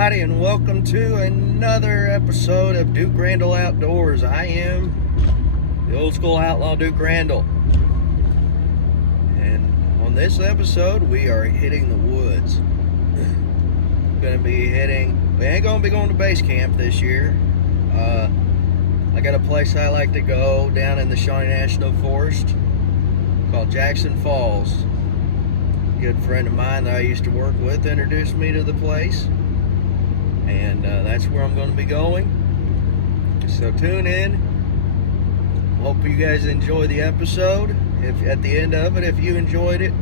everybody, and welcome to another episode of Randall Outdoors. I am the old school outlaw Duke Randall, and on this episode we are hitting the woods. We ain't gonna be going to base camp this year. I got a place I like to go down in the Shawnee National Forest called Jackson Falls. A good friend of mine that I used to work with introduced me to the place, and that's where I'm going to be going. So tune in. Hope you guys enjoy the episode. If at the end of it, if you enjoyed it,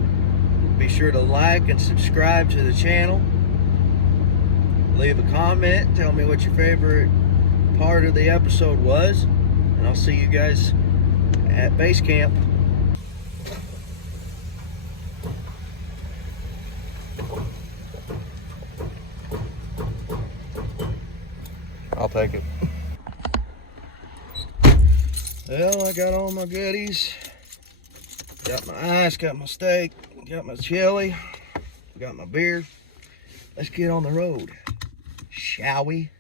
be sure to like and subscribe to the channel. Leave a comment, tell me what your favorite part of the episode was, and I'll see you guys at base camp. I'll take it. Well, I got all my goodies. Got my ice, got my steak, got my chili, got my beer. Let's get on the road, shall we?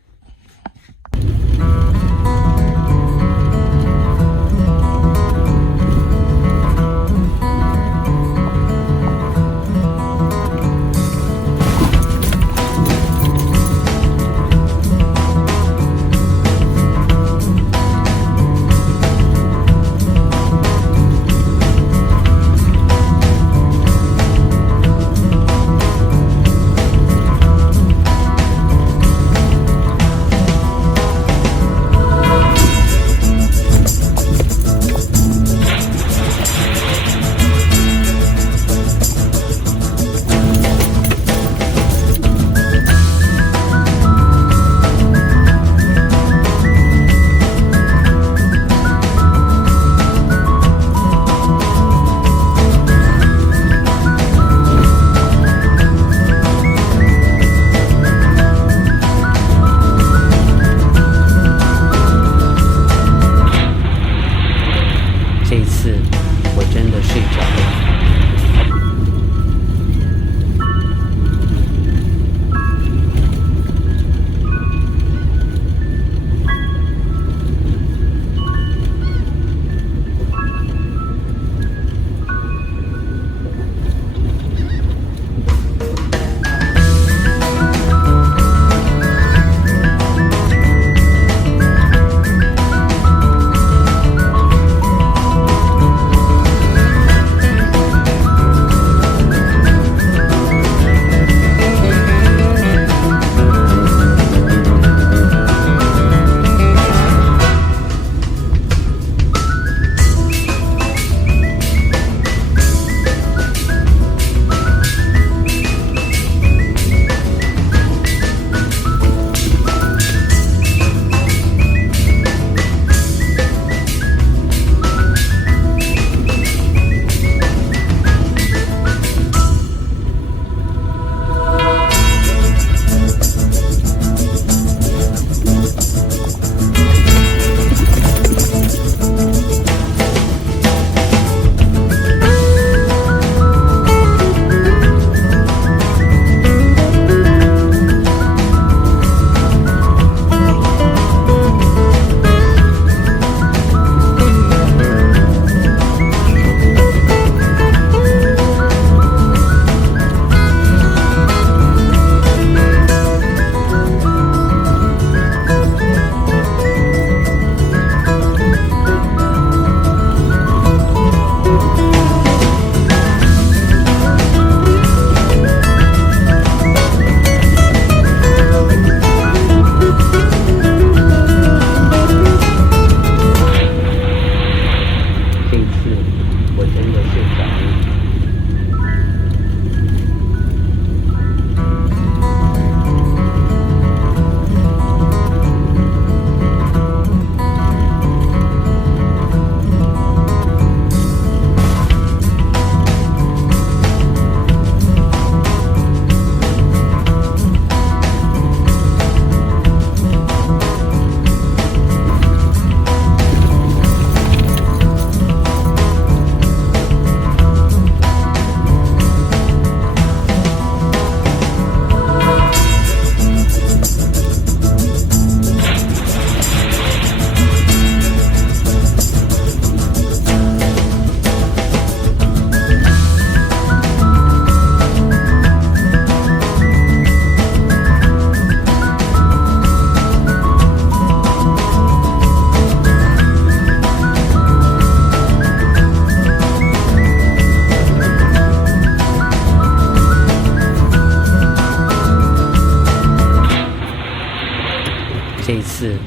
这一次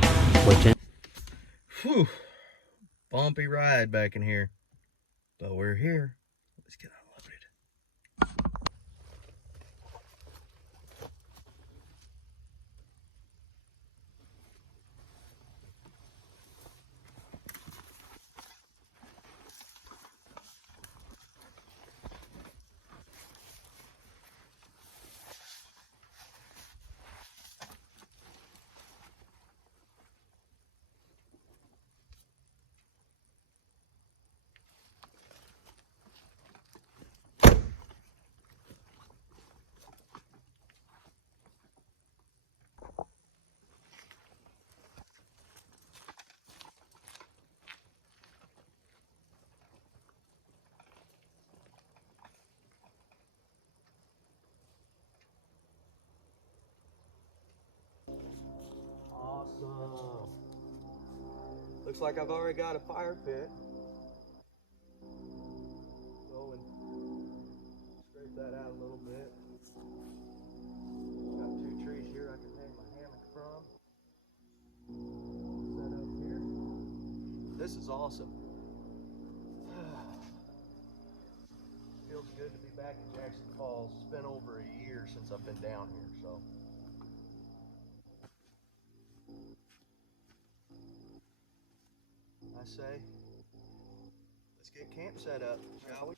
我真 Whew. Bumpy ride back in here. But we're here. Let's get unloaded. Awesome. Looks like I've already got a fire pit. Go and scrape that out a little bit. Got 2 trees here I can hang my hammock from. Set up here. This is awesome. Feels good to be back in Jackson Falls. It's been over a year since I've been down here, so. I say, let's get camp set up, shall we?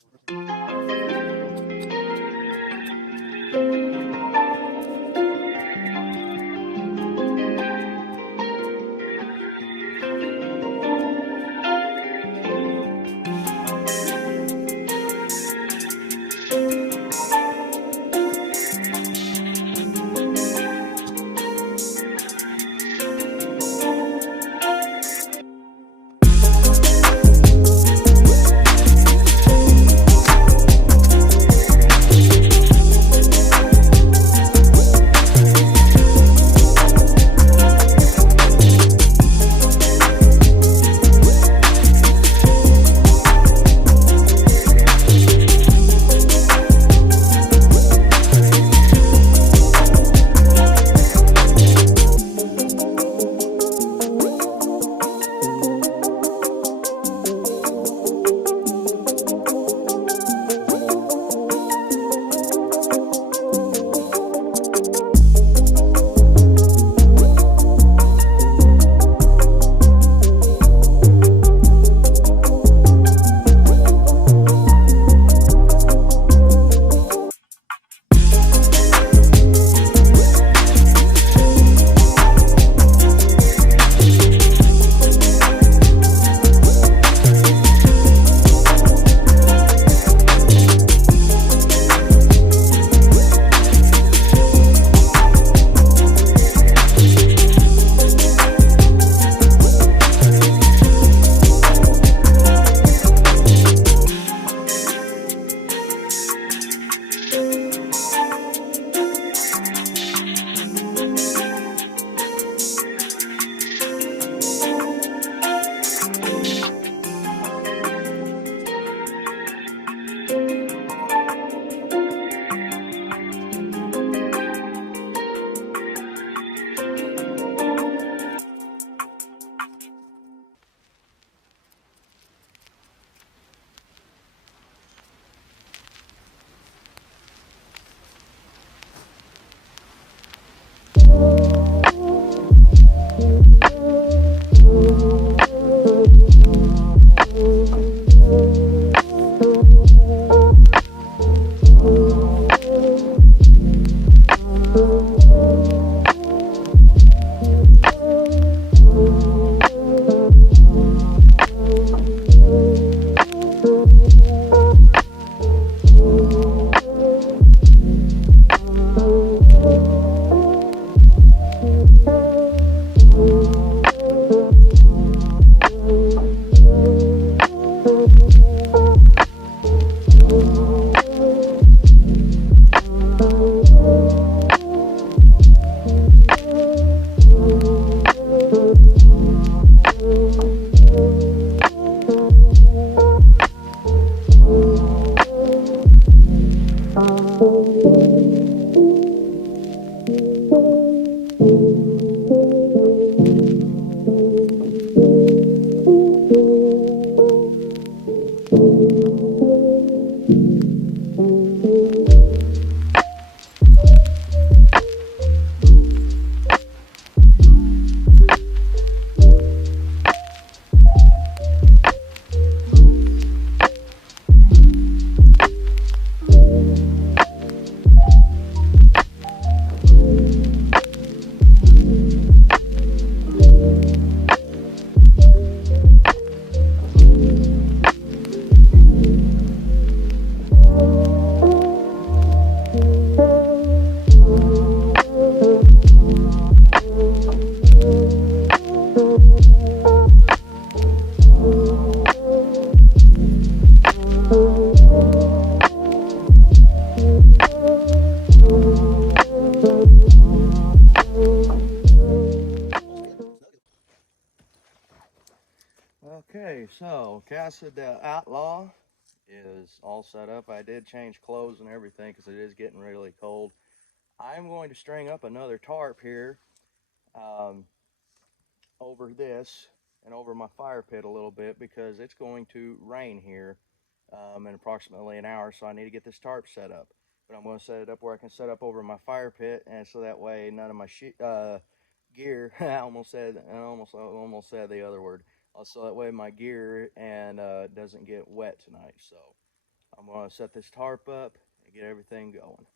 Okay, so Casa de Outlaw is all set up. I did change clothes and everything because it is getting really cold. I'm going to string up another tarp here over this and over my fire pit a little bit because it's going to rain here in approximately an hour, so I need to get this tarp set up. But I'm going to set it up where I can set up over my fire pit, and so that way none of my gear I almost said the other word. So that way my gear and doesn't get wet tonight. So I'm going to set this tarp up and get everything going.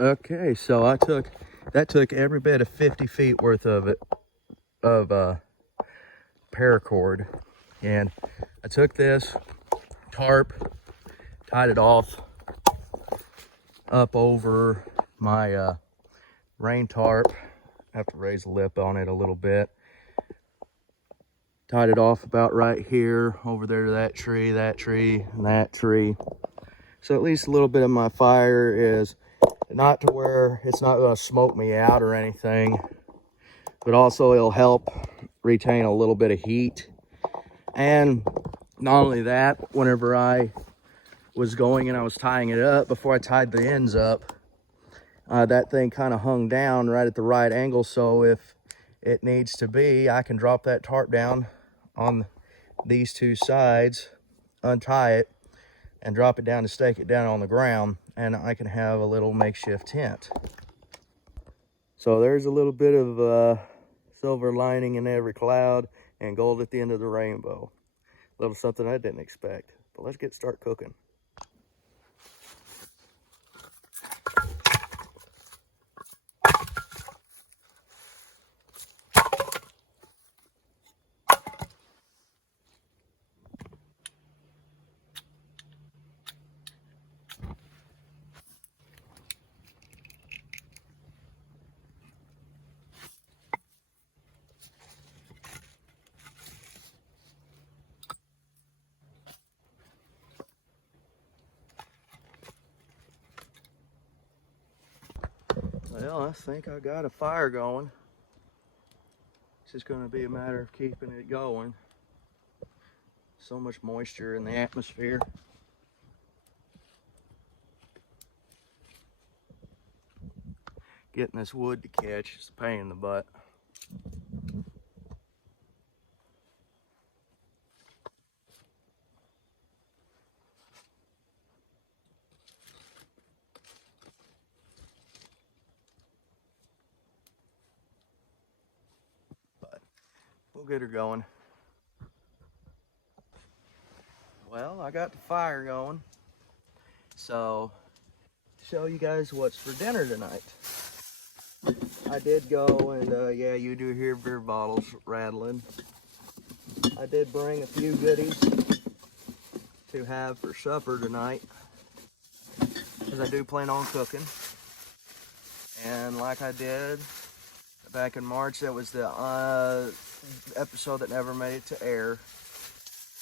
Okay, so that took every bit of 50 feet worth of it of paracord, and I took this tarp, tied it off up over my rain tarp. I have to raise the lip on it a little bit. Tied it off about right here, over there to that tree, and that tree. So at least a little bit of my fire is not to where it's not going to smoke me out or anything, but also it'll help retain a little bit of heat. And not only that, whenever I was going and I was tying it up, before I tied the ends up, that thing kind of hung down right at the right angle, so if it needs to be, I can drop that tarp down on these two sides, untie it, and drop it down to stake it down on the ground, and I can have a little makeshift tent. So there's a little bit of silver lining in every cloud and gold at the end of the rainbow. A little something I didn't expect, but let's start cooking. Well, I think I got a fire going. It's just going to be a matter of keeping it going. So much moisture in the atmosphere. Getting this wood to catch is a pain in the butt. But we'll get her going. Well, I got the fire going. So, show you guys what's for dinner tonight. I did go and yeah, you do hear beer bottles rattling. I did bring a few goodies to have for supper tonight, because I do plan on cooking. And like I did back in March, that was the episode that never made it to air.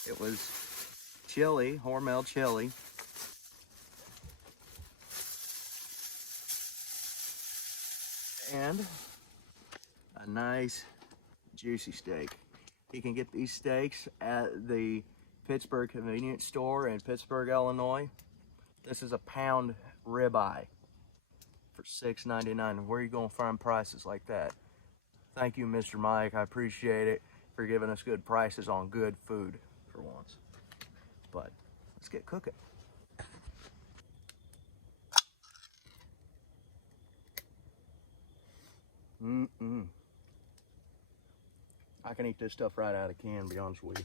It was chili, Hormel chili. And a nice juicy steak. You can get these steaks at the Pittsburgh convenience store in Pittsburgh, Illinois. This is a pound ribeye for $6.99. Where are you gonna find prices like that? Thank you, Mr. Mike. I appreciate it for giving us good prices on good food for once. But let's get cooking. I can eat this stuff right out of the can, to be honest with you.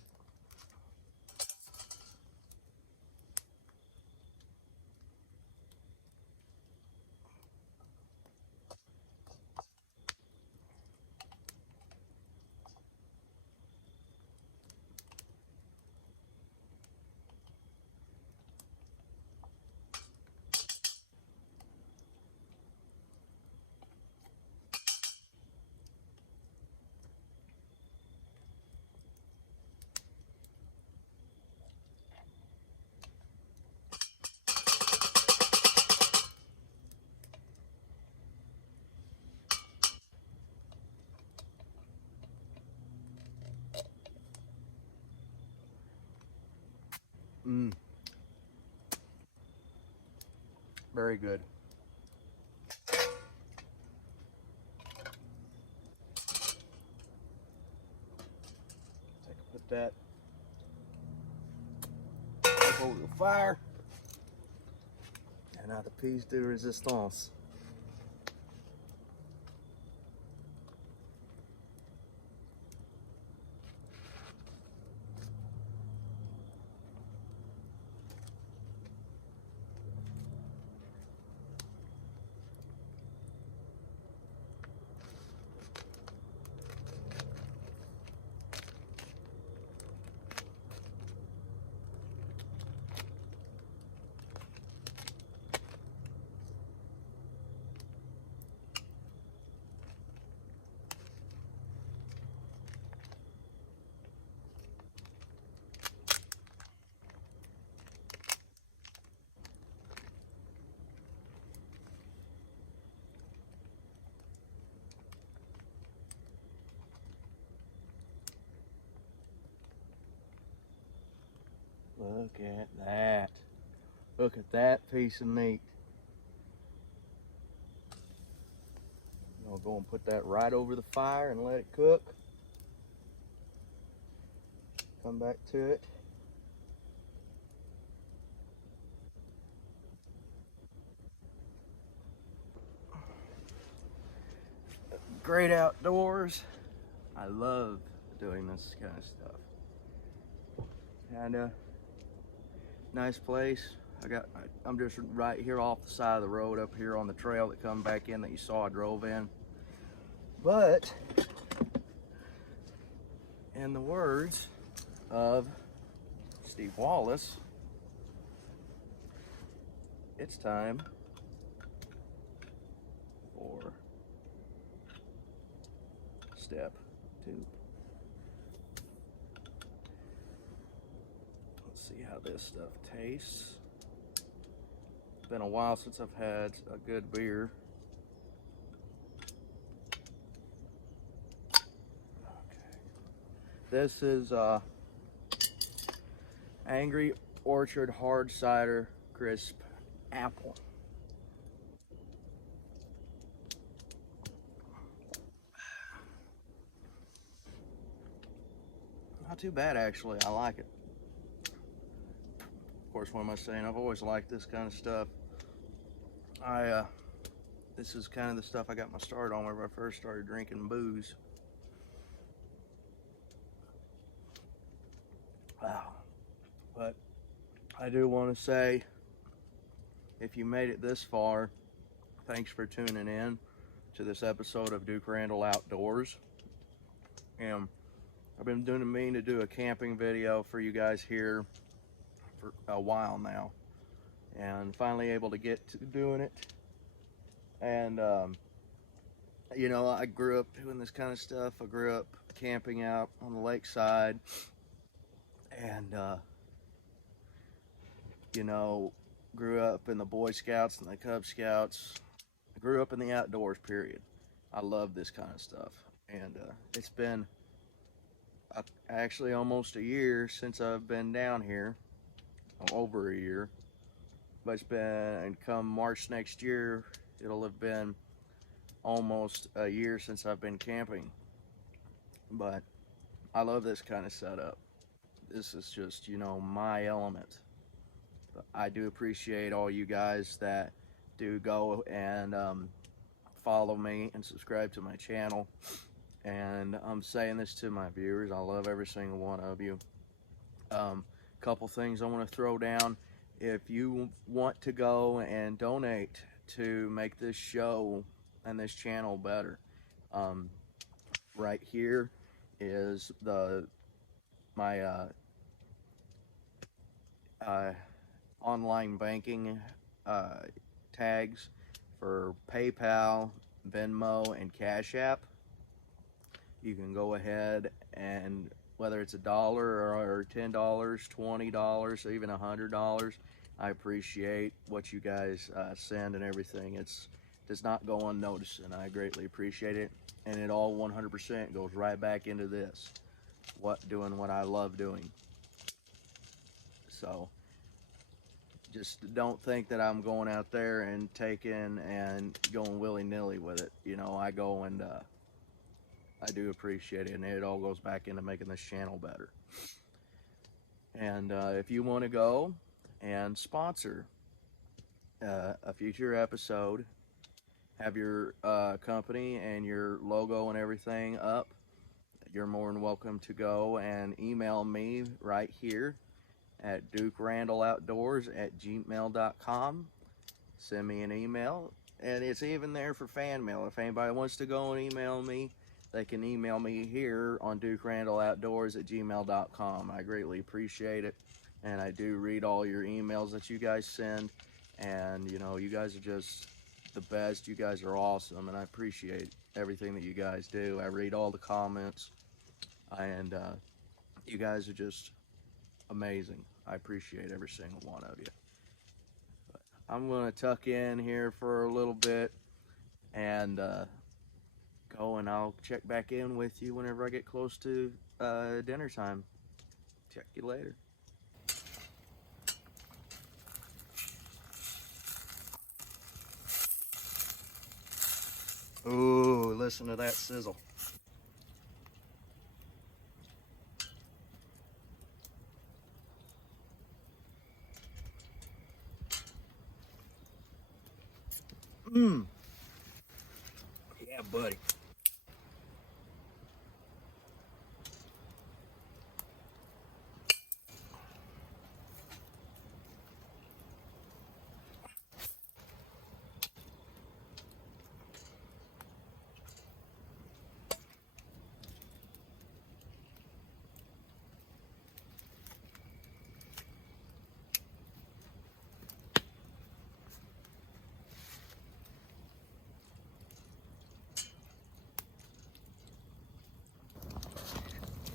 Very good. Put that over the fire. And now the piece de resistance. Look at that. Look at that piece of meat. I'll go and put that right over the fire and let it cook. Come back to it. Great Outdoors. I love doing this kind of stuff. And nice place. I'm just right here off the side of the road up here on the trail that come back in that you saw I drove in. But in the words of Steve Wallace, it's time for step 2. Let's see how this stuff tastes. It's been a while since I've had a good beer. Okay. This is Angry Orchard Hard Cider Crisp Apple. Not too bad, actually. I like it. Of course, what am I saying? I've always liked this kind of stuff. This is kind of the stuff I got my start on whenever I first started drinking booze. Wow. But I do want to say, if you made it this far, thanks for tuning in to this episode of Duke Randall Outdoors. And I've been meaning to do a camping video for you guys here for a while now, and finally able to get to doing it. And you know, I grew up doing this kind of stuff. I grew up camping out on the lakeside, and you know, grew up in the Boy Scouts and the Cub Scouts. I grew up in the outdoors, period. I love this kind of stuff, and it's been actually almost a year since I've been down here, over a year. But it's been, and come March next year, it'll have been almost a year since I've been camping. But I love this kind of setup. This is just, you know, my element. But I do appreciate all you guys that do go and follow me and subscribe to my channel. And I'm saying this to my viewers, I love every single one of you. Couple things I want to throw down. If you want to go and donate to make this show and this channel better, right here is my online banking tags for PayPal, Venmo, and Cash App. You can go ahead and, whether it's $1 or $10, $20, or even $100, I appreciate what you guys send and everything. It does not go unnoticed, and I greatly appreciate it. And it all 100% goes right back into this, doing what I love doing. So just don't think that I'm going out there and taking and going willy-nilly with it. You know, I go and I do appreciate it, and it all goes back into making this channel better. And if you want to go and sponsor a future episode, have your company and your logo and everything up, you're more than welcome to go and email me right here at dukerandalloutdoors@gmail.com. Send me an email, and it's even there for fan mail. If anybody wants to go and email me, they can email me here on dukerandalloutdoors@gmail.com. I greatly appreciate it, and I do read all your emails that you guys send. And you know, you guys are just the best. You guys are awesome, and I appreciate everything that you guys do. I read all the comments, and you guys are just amazing. I appreciate every single one of you. But I'm gonna tuck in here for a little bit and go, and I'll check back in with you whenever I get close to dinner time. Check you later. Ooh, listen to that sizzle. Mmm. Yeah, buddy.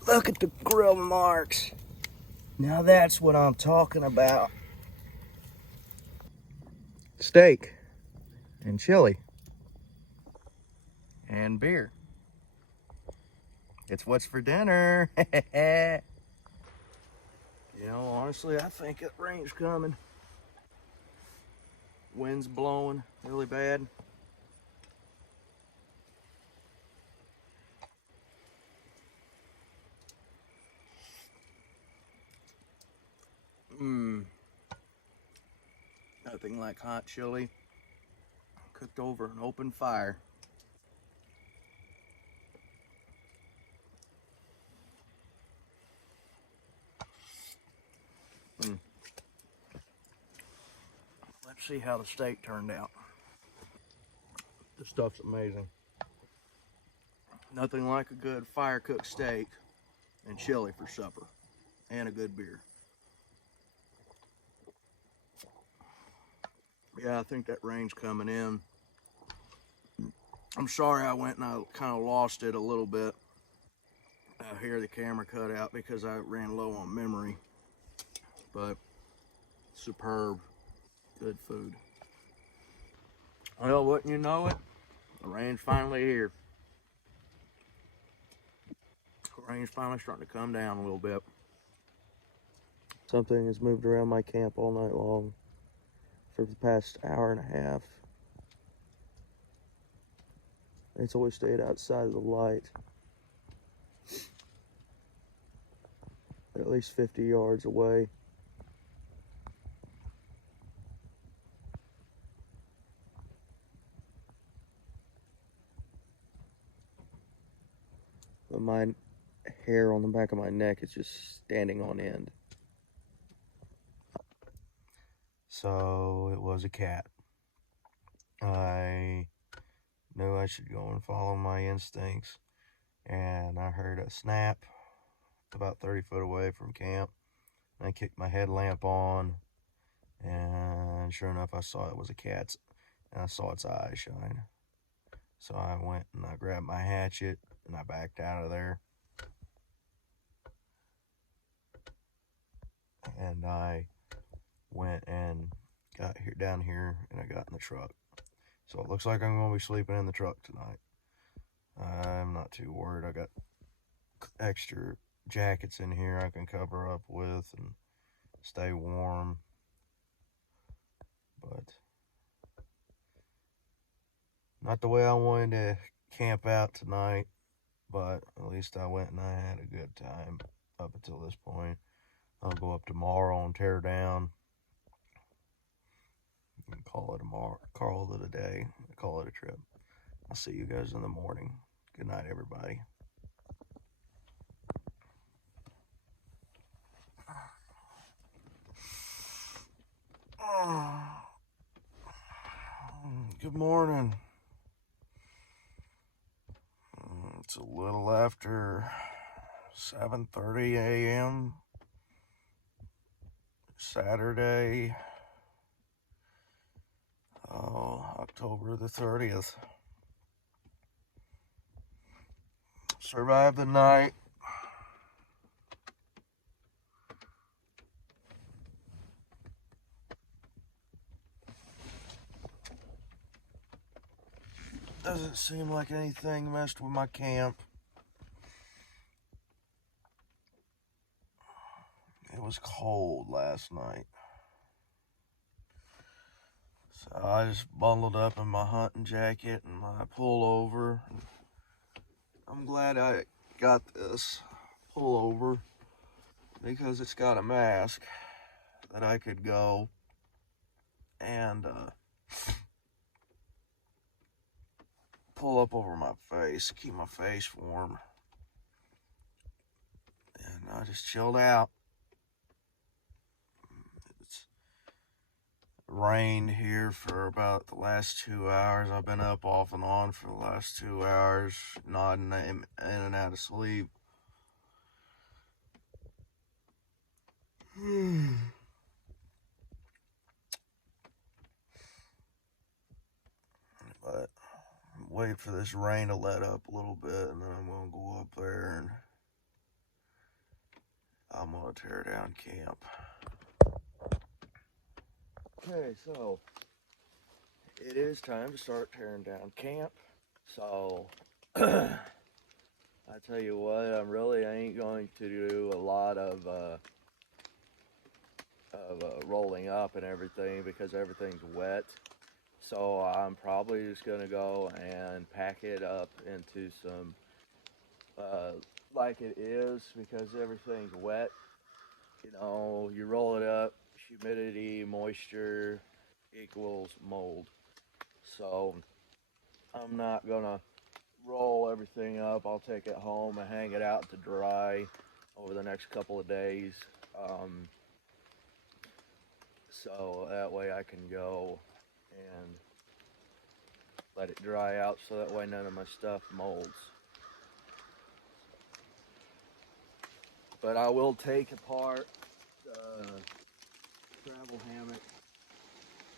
Look at the grill marks. Now that's what I'm talking about. Steak and chili and beer. It's what's for dinner. You know, honestly, I think it rain's coming. Wind's blowing really bad. Nothing like hot chili cooked over an open fire. Let's see how the steak turned out. The stuff's amazing. Nothing like a good fire cooked steak and chili for supper, and a good beer. Yeah, I think that rain's coming in. I'm sorry I went and I kind of lost it a little bit. Here the camera cut out because I ran low on memory. But superb, good food. Well, wouldn't you know it, the rain's finally here. The rain's finally starting to come down a little bit. Something has moved around my camp all night long for the past hour and a half. It's always stayed outside of the light, at least 50 yards away. But my hair on the back of my neck is just standing on end. So it was a cat. I knew I should go and follow my instincts, and I heard a snap about 30 foot away from camp. I kicked my headlamp on, and sure enough, I saw it was a cat's, and I saw its eyes shine. So I went and I grabbed my hatchet and I backed out of there. And I went and got here down here and I got in the truck. So it looks like I'm going to be sleeping in the truck tonight. I'm not too worried. I got extra jackets in here I can cover up with and stay warm. But not the way I wanted to camp out tonight, but at least I went and I had a good time up until this point. I'll go up tomorrow and tear down. You can call it a day, call it a trip. I'll see you guys in the morning. Good night, everybody. Good morning. It's a little after 7:30 a.m. Saturday, October the 30th. Survived the night. Doesn't seem like anything messed with my camp. It was cold last night. So I just bundled up in my hunting jacket and my pullover. I'm glad I got this pullover because it's got a mask that I could go and pull up over my face, keep my face warm. And I just chilled out. It's rained here for about the last 2 hours. I've been up off and on for the last 2 hours, nodding in and out of sleep. But wait for this rain to let up a little bit, and then I'm gonna go up there and I'm gonna tear down camp. Okay, so it is time to start tearing down camp. So I tell you what, I ain't going to do a lot of of rolling up and everything because everything's wet. So I'm probably just gonna go and pack it up into some like it is, because everything's wet. You know, you roll it up, humidity, moisture equals mold. So I'm not gonna roll everything up. I'll take it home and hang it out to dry over the next couple of days. So that way I can go and let it dry out, so that way none of my stuff molds. But I will take apart the travel hammock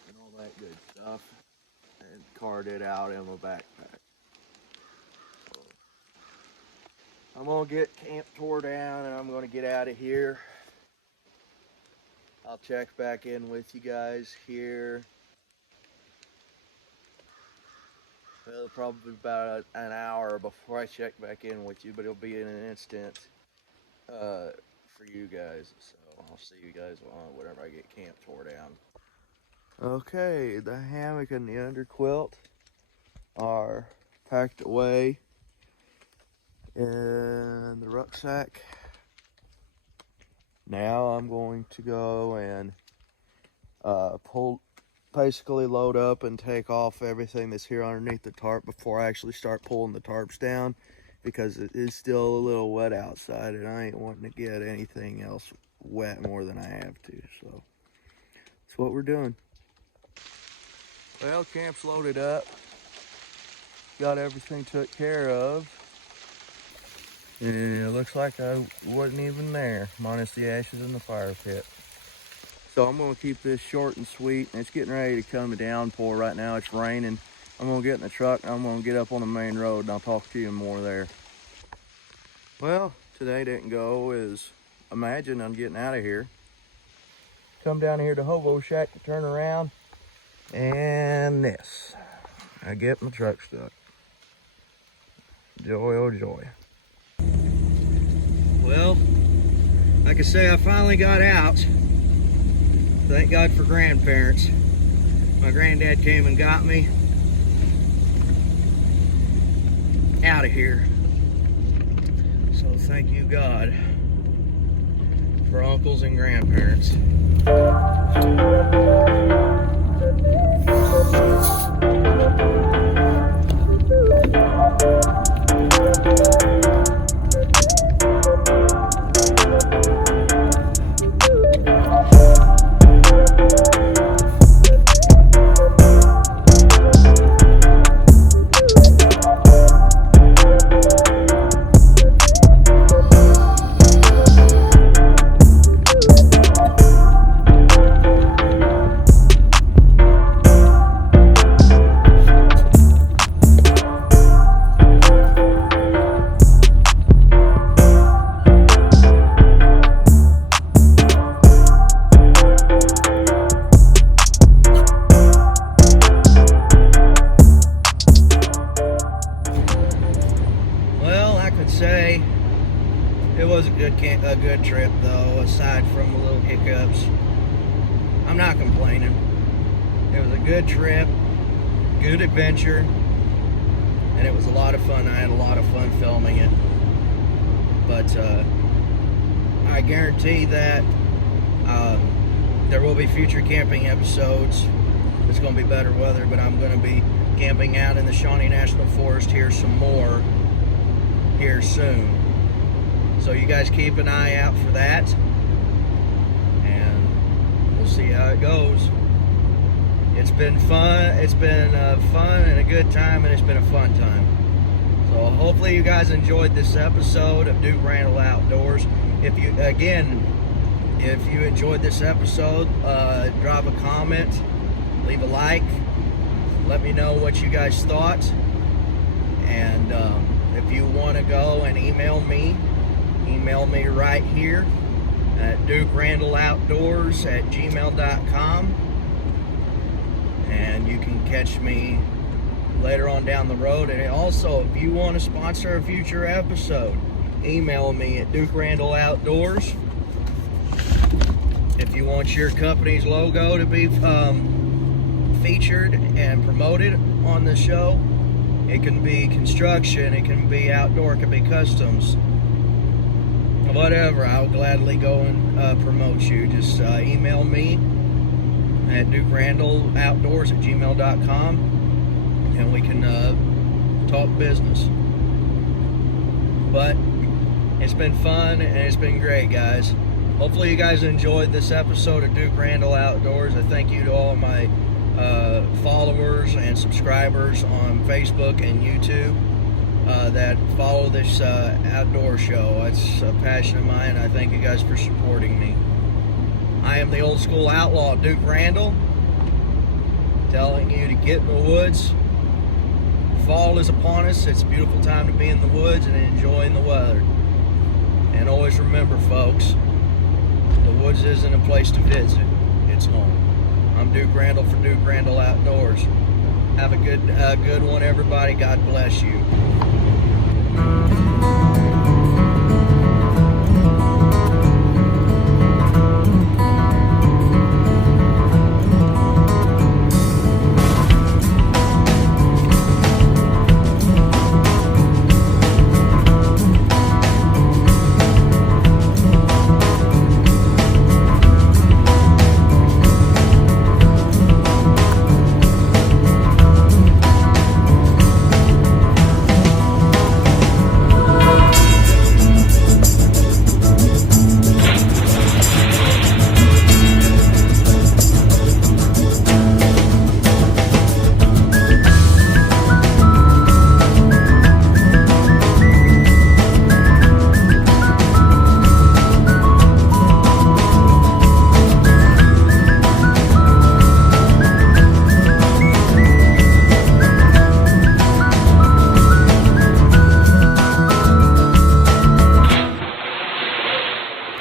and all that good stuff and cart it out in my backpack. So I'm gonna get camp tore down and I'm gonna get out of here. I'll check back in with you guys here. Well, probably about an hour before I check back in with you, but it'll be in an instant for you guys. So I'll see you guys whenever I get camp tore down. Okay, the hammock and the underquilt are packed away in the rucksack. Now I'm going to go and basically load up and take off everything that's here underneath the tarp before I actually start pulling the tarps down, because it is still a little wet outside and I ain't wanting to get anything else wet more than I have to. So that's what we're doing. Well, camp's loaded up. Got everything took care of. It looks like I wasn't even there, minus the ashes in the fire pit. So I'm gonna keep this short and sweet. It's getting ready to come a downpour right now. It's raining. I'm gonna get in the truck and I'm gonna get up on the main road and I'll talk to you more there. Well, today didn't go as imagined. I'm getting out of here. Come down here to Hobo Shack to turn around. And this. I get my truck stuck. Joy, oh joy. Well, like I say, I finally got out. Thank God for grandparents. My granddad came and got me out of here. So thank you, God, for uncles and grandparents. It was a good trip though, aside from the little hiccups. I'm not complaining. It was a good trip, good adventure, and it was a lot of fun. I had a lot of fun filming it. But I guarantee that there will be future camping episodes. It's going to be better weather, but I'm going to be camping out in the Shawnee National Forest here some more here soon. So you guys keep an eye out for that, and we'll see how it goes. It's been fun. It's been fun and a good time, and it's been a fun time. So hopefully you guys enjoyed this episode of Duke Randall Outdoors. If you enjoyed this episode, drop a comment, leave a like, let me know what you guys thought, and if you want to go and email me right here at dukerandalloutdoors@gmail.com, and you can catch me later on down the road. And also, if you want to sponsor a future episode, email me at dukerandalloutdoors. If you you want your company's logo to be featured and promoted on the show, it can be construction, it can be outdoor, it can be customs, whatever. I'll gladly go and promote you. Just email me at Randall Outdoors@gmail.com, and we can talk business. But it's been fun and it's been great, guys. Hopefully you guys enjoyed this episode of Duke Randall Outdoors. I thank you to all my followers and subscribers on Facebook and YouTube that follow this outdoor show. It's a passion of mine. I thank you guys for supporting me. I am the old school outlaw, Duke Randall, telling you to get in the woods. Fall is upon us. It's a beautiful time to be in the woods and enjoying the weather. And always remember, folks, the woods isn't a place to visit, it's home. I'm Duke Randall for Duke Randall Outdoors. Have a good one, everybody. God bless you.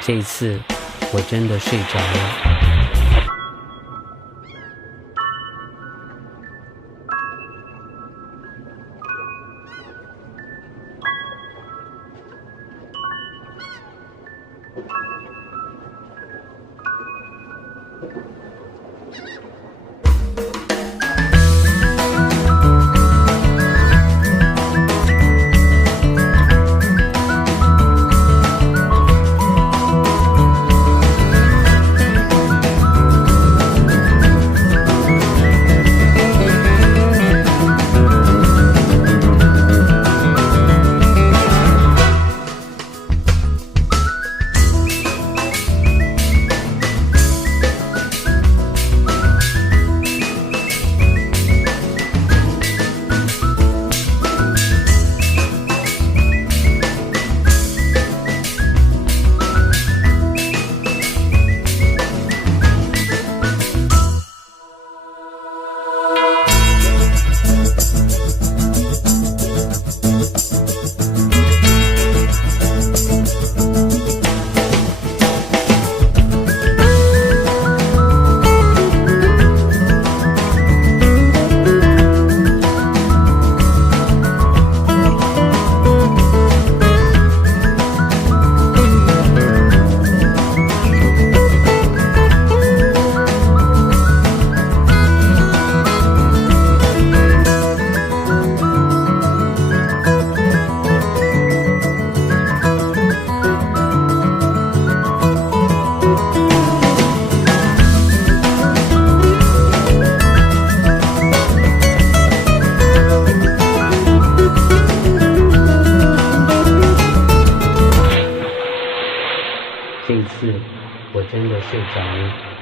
这一次我真的睡着了。这一次我真的睡着了。